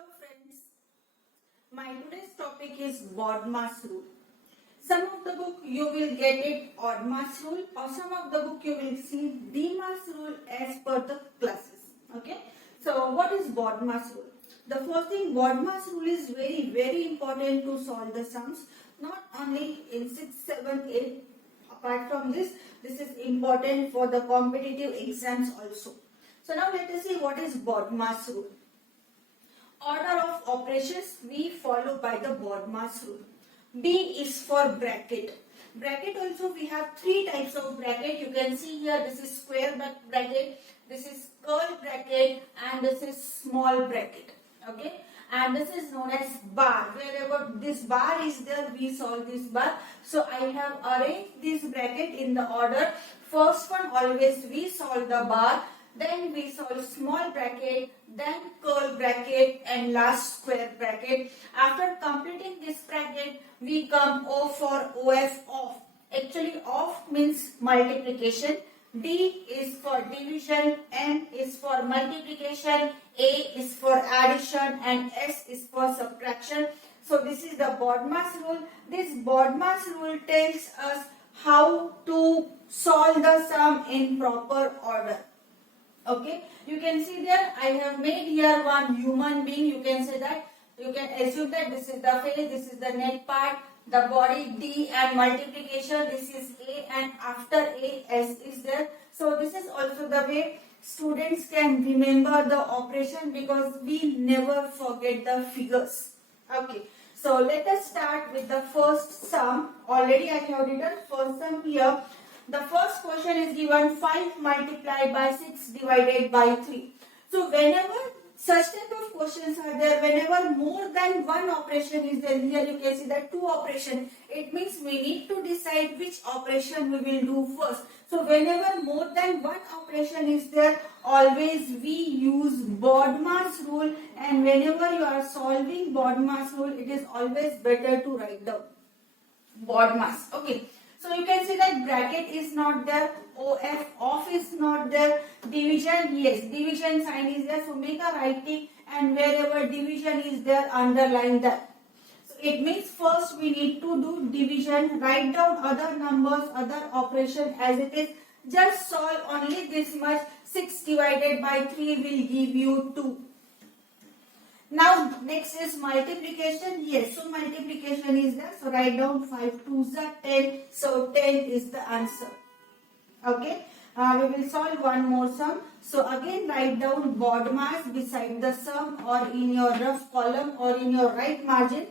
Hello friends, my today's topic is BODMAS rule. Some of the book you will get it BODMAS rule or some of the book you will see DMAS rule as per the classes. Okay, so what is BODMAS rule? The first thing, BODMAS rule is very important to solve the sums, not only in 6, 7, 8. Apart from this is important for the competitive exams also. So now let us see what is BODMAS rule. Order of operations we follow by the BODMAS rule. B is for bracket. Bracket also we have three types of bracket. You can see here this is square bracket, this is curly bracket and this is small bracket. Okay, and this is known as bar. Wherever this bar is there we solve this bar. So I have arranged this bracket in the order. First one always we solve the bar, then we solve small bracket, then curl bracket and last square bracket. After completing this bracket, we come O for OF off. Actually off means multiplication, D is for division, M is for multiplication, A is for addition and S is for subtraction. So this is the BODMAS rule. This BODMAS rule tells us how to solve the sum in proper order. Okay, you can see there I have made here one human being. You can say that, you can assume that this is the face, this is the neck part, the body D and multiplication, this is A and after A S is there. So this is also the way students can remember the operation because we never forget the figures. Okay, so let us start with the first sum. Already I have written first sum here. The first question is given 5 multiplied by 6 divided by 3. So whenever such type of questions are there, whenever more than one operation is there, here you can see that two operations, it means we need to decide which operation we will do first. So whenever more than one operation is there, always we use BODMAS rule, and whenever you are solving BODMAS rule, it is always better to write down BODMAS. Okay. So you can see that bracket is not there, OF off is not there, division, yes, division sign is there, so make a right tick and wherever division is there, underline that. So it means first we need to do division, write down other numbers, other operation as it is, just solve only this much, 6 divided by 3 will give you 2. Now next is multiplication. Yes, so multiplication is there. So write down 5 2s are 10. So 10 is the answer. Okay. We will solve one more sum. So again write down BODMAS beside the sum or in your rough column or in your right margin.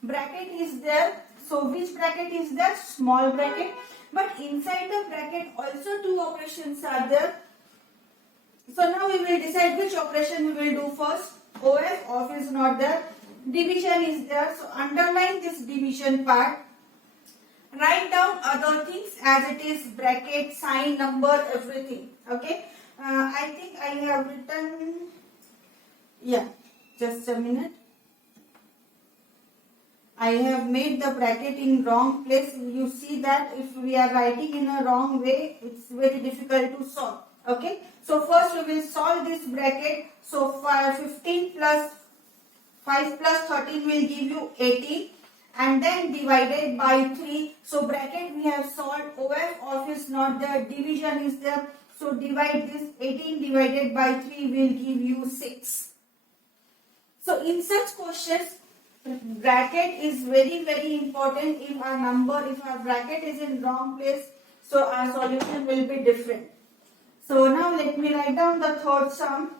Bracket is there. So which bracket is there? Small bracket. But inside the bracket also two operations are there. So now we will decide which operation we will do first. OF off is not there, division is there, so underline this division part, write down other things as it is, bracket, sign, number, everything. Okay, I think I have written, yeah, just a minute, I have made the bracket in wrong place. You see that if we are writing in a wrong way, it's very difficult to solve. Okay, so first we will solve this bracket. So 15 plus 5 plus 13 will give you 18 and then divided by 3. So bracket we have solved, OF is not there, division is there. So divide this, 18 divided by 3 will give you 6. So in such questions, bracket is very important. If our bracket is in wrong place, so our solution will be different. So now let me write down the third sum.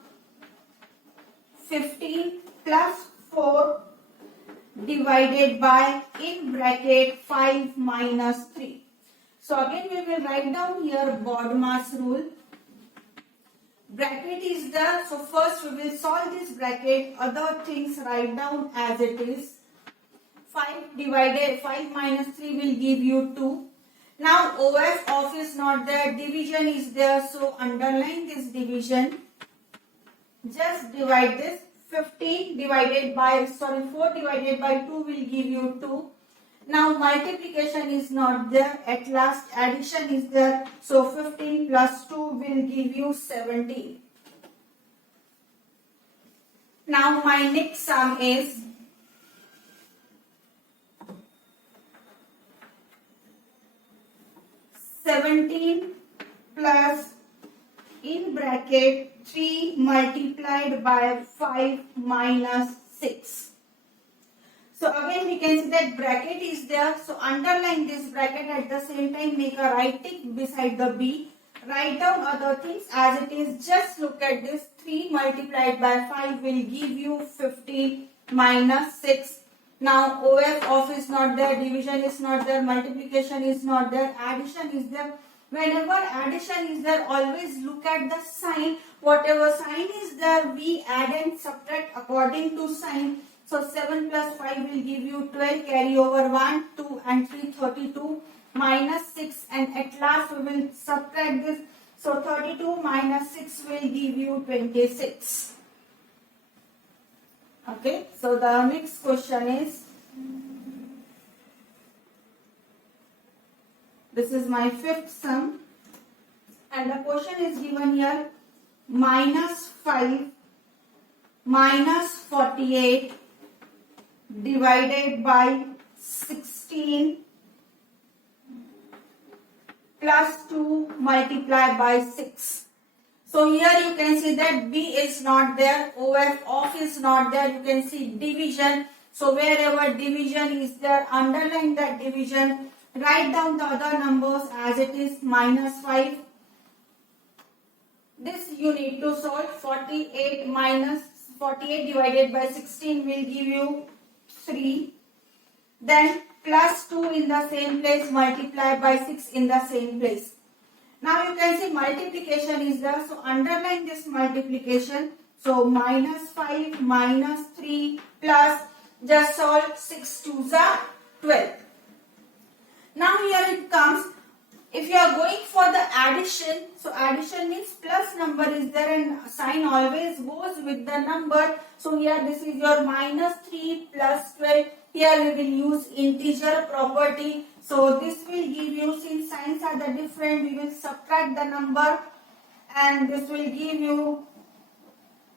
15 plus 4 divided by, in bracket, 5 minus 3. So again we will write down here BODMAS rule. Bracket is there. So first we will solve this bracket. Other things write down as it is. 5 divided, 5 minus 3 will give you 2. Now OF off is not there, division is there, so underline this division. Just divide this, 4 divided by 2 will give you 2. Now multiplication is not there, at last addition is there, so 15 plus 2 will give you 17. Now my next sum is 17 plus in bracket 3 multiplied by 5 minus 6. So again we can see that bracket is there. So underline this bracket, at the same time make a right tick beside the B. Write down other things as it is. Just look at this. 3 multiplied by 5 will give you 15 minus 6. Now OF of is not there, division is not there, multiplication is not there, addition is there. Whenever addition is there, always look at the sign. Whatever sign is there, we add and subtract according to sign. So 7 plus 5 will give you 12, carry over 1, 2 and 3, 32 minus 6, and at last we will subtract this. So 32 minus 6 will give you 26. Okay, so the next question is, this is my fifth sum, and the question is given here, minus 5 minus 48 divided by 16 plus 2 multiplied by 6. So here you can see that B is not there, of is not there, you can see division. So wherever division is there, underline that division, write down the other numbers as it is. Minus 5, this you need to solve. 48 minus 48 divided by 16 will give you 3. Then plus 2 in the same place, multiply by 6 in the same place. Now you can see multiplication is there, so underline this multiplication. So minus 5 minus 3 plus, just solve, 6 2s are 12. Now here it comes, if you are going for the addition, so addition means plus number is there and sign always goes with the number. So here this is your minus 3 plus 12. Here we will use integer property. So this will give you, since signs are the different, we will subtract the number and this will give you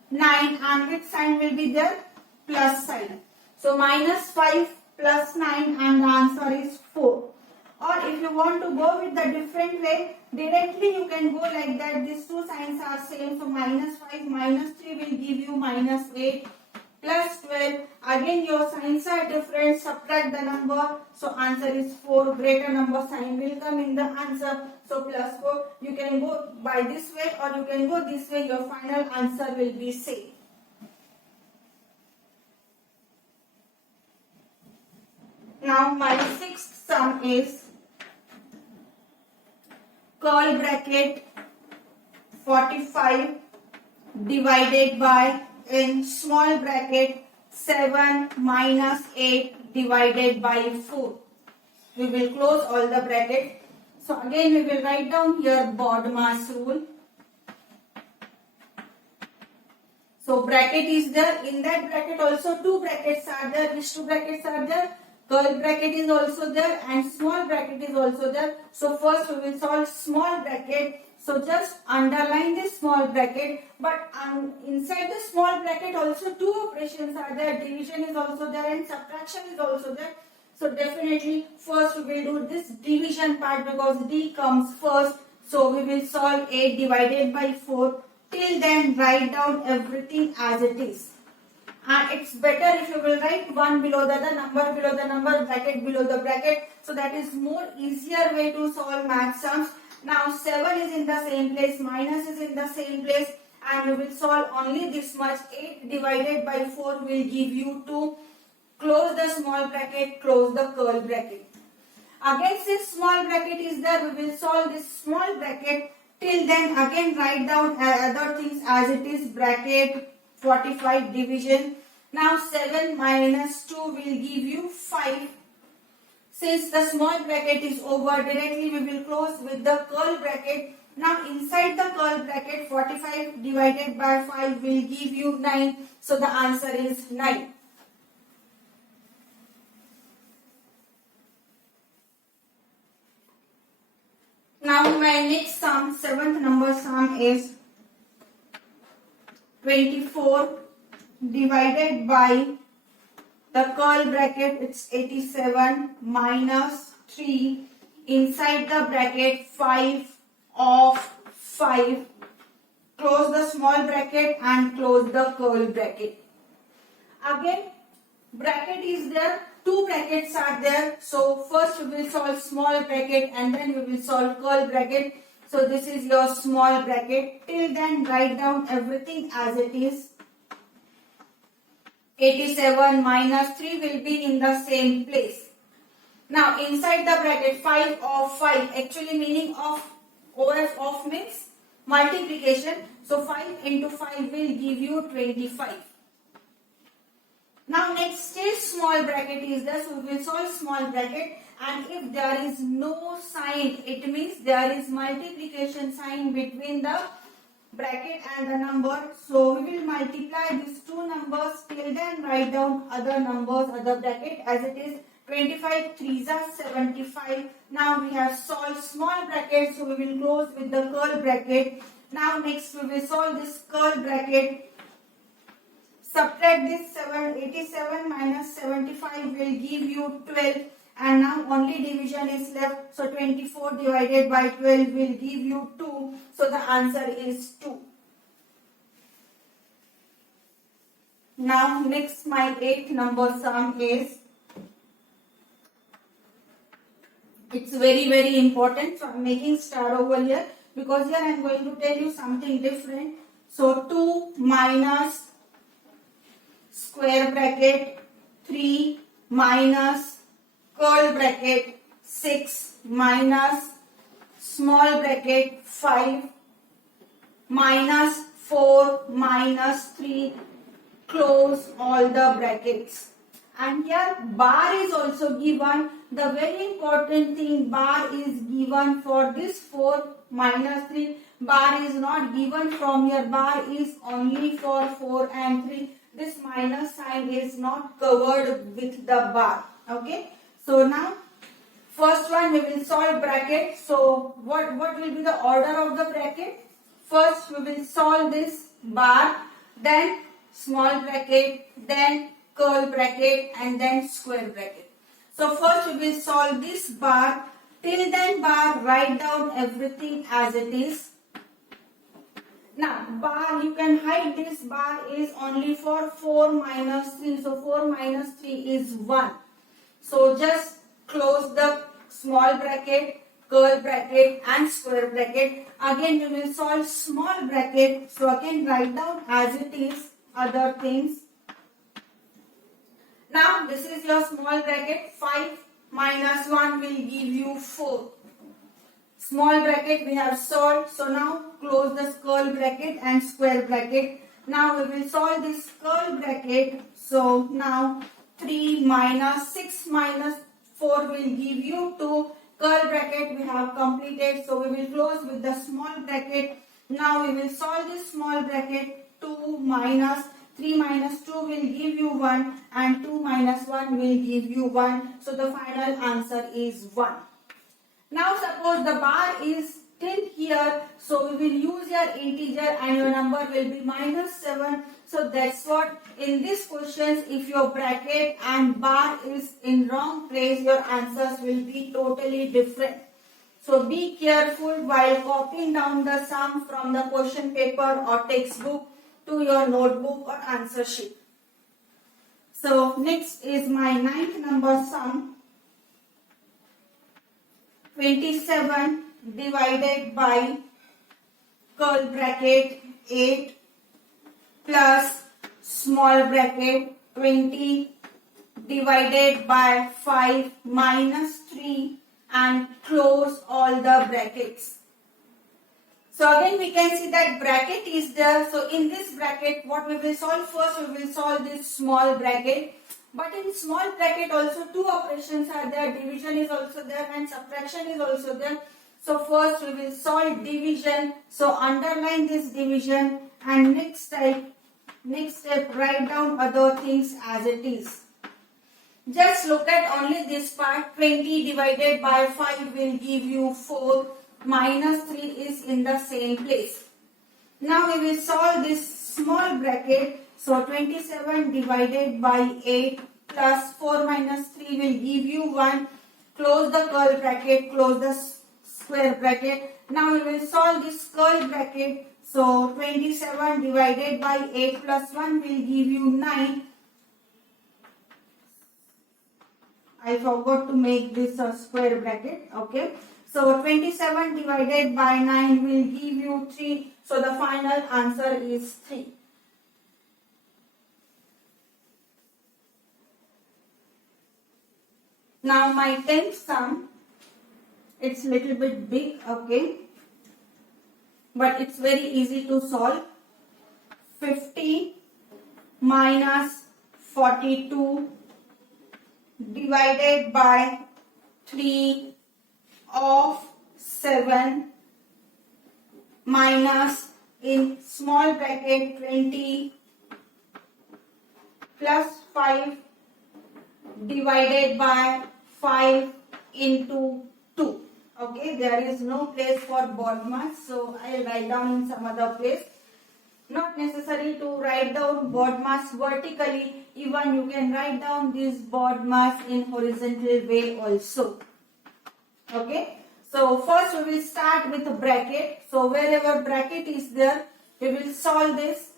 9, and which sign will be there? Plus sign. So minus 5 plus 9 and the answer is 4. Or if you want to go with the different way, directly you can go like that. These two signs are same. So minus 5 minus 3 will give you minus 8 plus 12. Again your signs are different. Subtract the number. So answer is 4. Greater number sign will come in the answer. So plus 4. You can go by this way or you can go this way. Your final answer will be same. Now my sixth sum is curl bracket 45 divided by, in small bracket, 7 minus 8 divided by 4. We will close all the bracket. So again we will write down here BODMAS rule. So bracket is there. In that bracket also two brackets are there. Which two brackets are there? Curl bracket is also there and small bracket is also there. So first we will solve small bracket. So just underline this small bracket, but inside the small bracket also two operations are there. Division is also there and subtraction is also there. So definitely first we will do this division part because D comes first. So we will solve 8 divided by 4. Till then write down everything as it is. And it's better if you will write one below the other, number below the number, bracket below the bracket. So that is more easier way to solve math sums. Now 7 is in the same place, minus is in the same place, and we will solve only this much. 8 divided by 4 will give you 2. Close the small bracket, close the curl bracket. Against this small bracket is there, we will solve this small bracket. Till then again write down other things as it is. Bracket 45 division. Now 7 minus 2 will give you 5. Since the small bracket is over, directly we will close with the curl bracket. Now inside the curl bracket, 45 divided by 5 will give you 9. So the answer is 9. Now my next sum, 7th number sum is 24 divided by the curl bracket, it's 87 minus 3 inside the bracket 5 of 5. Close the small bracket and close the curl bracket. Again, bracket is there, two brackets are there. So first we will solve small bracket and then we will solve curl bracket. So this is your small bracket. Till then write down everything as it is. 87 minus 3 will be in the same place. Now inside the bracket 5 of 5, actually meaning of of means multiplication. So 5 into 5 will give you 25. Now next stage small bracket is there. So we will solve small bracket, and if there is no sign, it means there is multiplication sign between the bracket and the number. So we will multiply these two numbers. Till then write down other numbers, other bracket as it is. 25 3s are 75. Now we have solved small bracket, so we will close with the curl bracket. Now next we will solve this curl bracket. Subtract this 87 minus 75 will give you 12, and now only division is left. So 24 divided by 12 will give you 2. So the answer is 2. Now next my 8th number sum is, it's very important. So I am making star over here because here I am going to tell you something different. So 2 minus square bracket 3 minus curl bracket 6 minus small bracket 5 minus 4 minus 3, close all the brackets. And here bar is also given. The very important thing, bar is given for this 4 minus 3. Bar is not given from here. Bar is only for 4 and 3. This minus sign is not covered with the bar. Okay. So now first one we will solve bracket. So what will be the order of the bracket? First we will solve this bar, then small bracket, then curl bracket, and then square bracket. So first we will solve this bar. Till then bar, write down everything as it is. Now bar, you can hide this. Bar is only for 4 minus 3. So 4 minus 3 is 1. So just close the small bracket, curl bracket and square bracket. Again we will solve small bracket. So again write down as it is other things. Now this is your small bracket. 5 minus 1 will give you 4. Small bracket we have solved. So now close the curl bracket and square bracket. Now we will solve this curl bracket. So now 3 minus 6 minus 4 will give you 2. Curl bracket we have completed. So we will close with the small bracket. Now we will solve this small bracket. 2 minus 3 minus 2 will give you 1, and 2 minus 1 will give you 1. So the final answer is 1. Now suppose the bar is till here, so we will use your integer and your number will be minus 7. So that's what in this questions, if your bracket and bar is in wrong place, your answers will be totally different. So be careful while copying down the sum from the question paper or textbook to your notebook or answer sheet. So next is my 9th number sum. 27 divided by curl bracket 8 plus small bracket 20 divided by 5 minus 3 and close all the brackets. So again we can see that bracket is there. So in this bracket what we will solve first, we will solve this small bracket. But in small bracket also two operations are there. Division is also there and subtraction is also there. So first we will solve division. So underline this division, and next step write down other things as it is. Just look at only this part. 20 divided by 5 will give you 4. Minus 3 is in the same place. Now we will solve this small bracket. So 27 divided by 8 plus 4 minus 3 will give you 1. Close the curl bracket, close the square bracket. Now we will solve this curl bracket. So 27 divided by 8 plus 1 will give you 9. I forgot to make this a square bracket. Okay. So 27 divided by 9 will give you 3. So the final answer is 3. Now my 10th sum, it's little bit big, okay, but it's very easy to solve. 50 minus 42 divided by 3 of 7 minus in small bracket 20 plus 5 divided by 5 into 2. Okay, there is no place for BODMAS, so I will write down in some other place. Not necessary to write down BODMAS vertically, even you can write down this BODMAS in horizontal way also. Okay, so first we will start with a bracket. So wherever bracket is there, we will solve this.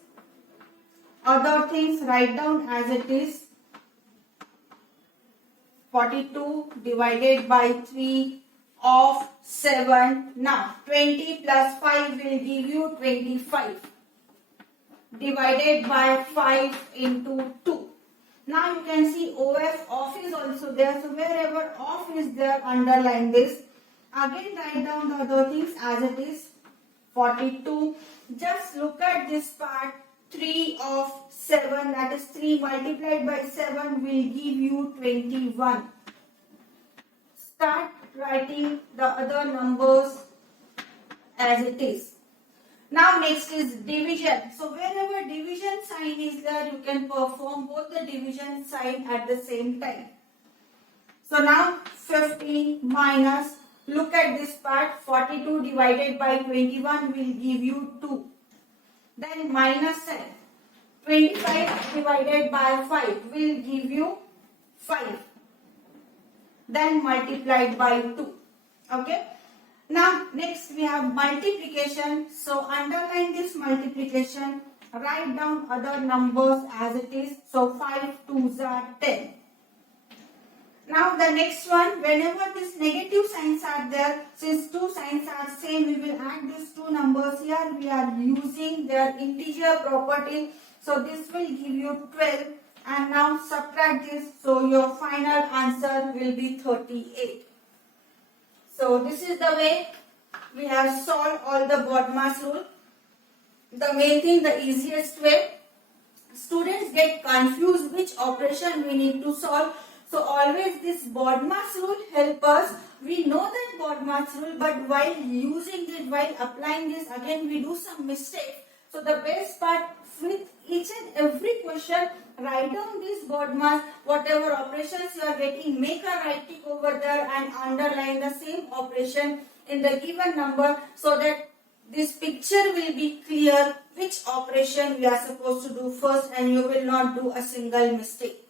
Other things write down as it is. 42 divided by 3 of 7. Now 20 plus 5 will give you 25. Divided by 5 into 2. Now you can see OF off is also there. So wherever off is there, underline this. Again write down the other things as it is. 42. Just look at this part. 3 of 7, that is 3 multiplied by 7 will give you 21. Start writing the other numbers as it is. Now next is division. So wherever division sign is there, you can perform both the division sign at the same time. So now 50 minus, look at this part, 42 divided by 21 will give you 2. Then minus 7. 25 divided by 5 will give you 5. Then multiplied by 2. Okay. Now next we have multiplication. So underline this multiplication. Write down other numbers as it is. So 5 2s are 10. Now the next one, whenever these negative signs are there, since two signs are same, we will add these two numbers here. We are using their integer property. So this will give you 12. And now subtract this. So your final answer will be 38. So this is the way we have solved all the BODMAS rule. The main thing, the easiest way. Students get confused which operation we need to solve. So always this BODMAS rule help us. We know that BODMAS rule, but while using it, while applying this, again we do some mistakes. So the best part, with each and every question, write down this BODMAS, whatever operations you are getting, make a right tick over there and underline the same operation in the given number, so that this picture will be clear which operation we are supposed to do first, and you will not do a single mistake.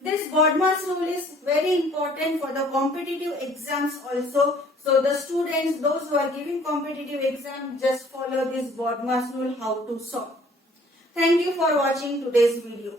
This BODMAS rule is very important for the competitive exams also. So the students, those who are giving competitive exam, just follow this BODMAS rule how to solve. Thank you for watching today's video.